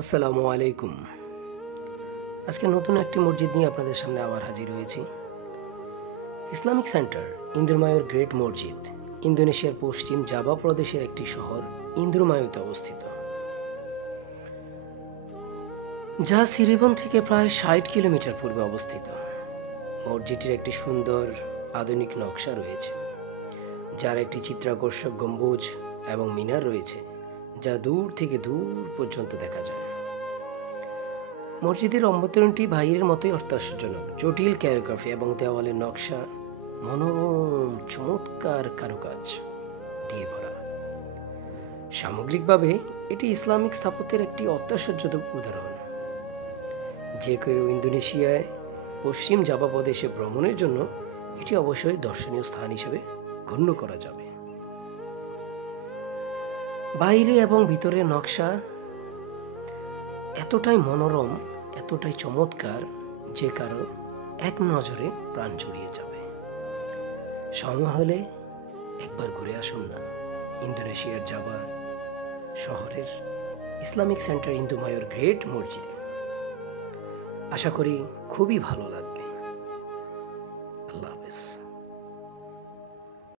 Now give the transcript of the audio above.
আসসালামু আলাইকুম। আজকে নতুন একটি মসজিদ নিয়ে আপনাদের সামনে আবার হাজির হয়েছি। ইসলামিক সেন্টার ইন্দ্রমায়োর গ্রেট মসজিদ ইন্দোনেশিয়ার পশ্চিম জাভা প্রদেশের একটি শহর ইন্দ্রমায়োতে অবস্থিত, যা সিরিবন থেকে প্রায় ৬০ কিলোমিটার পূর্বে অবস্থিত। মসজিদটির একটি সুন্দর আধুনিক নকশা রয়েছে, যার একটি চিত্রাকর্ষক গম্বুজ এবং মিনার রয়েছে, যা দূর থেকে দূর পর্যন্ত দেখা যায়। মসজিদের অভ্যন্তরীণটি বাইরের মতোই অত্যাশ্চর্যজনক, জটিল ক্যালিগ্রাফি এবং দেওয়ালের নকশা মনোরম চমৎকার কারুকাজ দিয়ে ভরা। সামগ্রিকভাবে এটি ইসলামিক স্থাপত্যের একটি অত্যাশ্চর্যজনক উদাহরণ। যে কেউ ইন্দোনেশিয়ায় পশ্চিম জাভা প্রদেশে ভ্রমণের জন্য এটি অবশ্যই দর্শনীয় স্থান হিসেবে গণ্য করা যাবে। বাইরে এবং ভিতরের নকশা এতটাই মনোরম, এতটাই চমৎকার যে কারো এক নজরে প্রাণ জুড়িয়ে যাবে। সময় হলে একবার ঘুরে আসুন না ইন্দোনেশিয়ার জাভা শহরের ইসলামিক সেন্টার ইন্দোমায়োর গ্রেট মসজিদে। আশা করি খুবই ভালো লাগবে। আল্লাহ হাফেজ।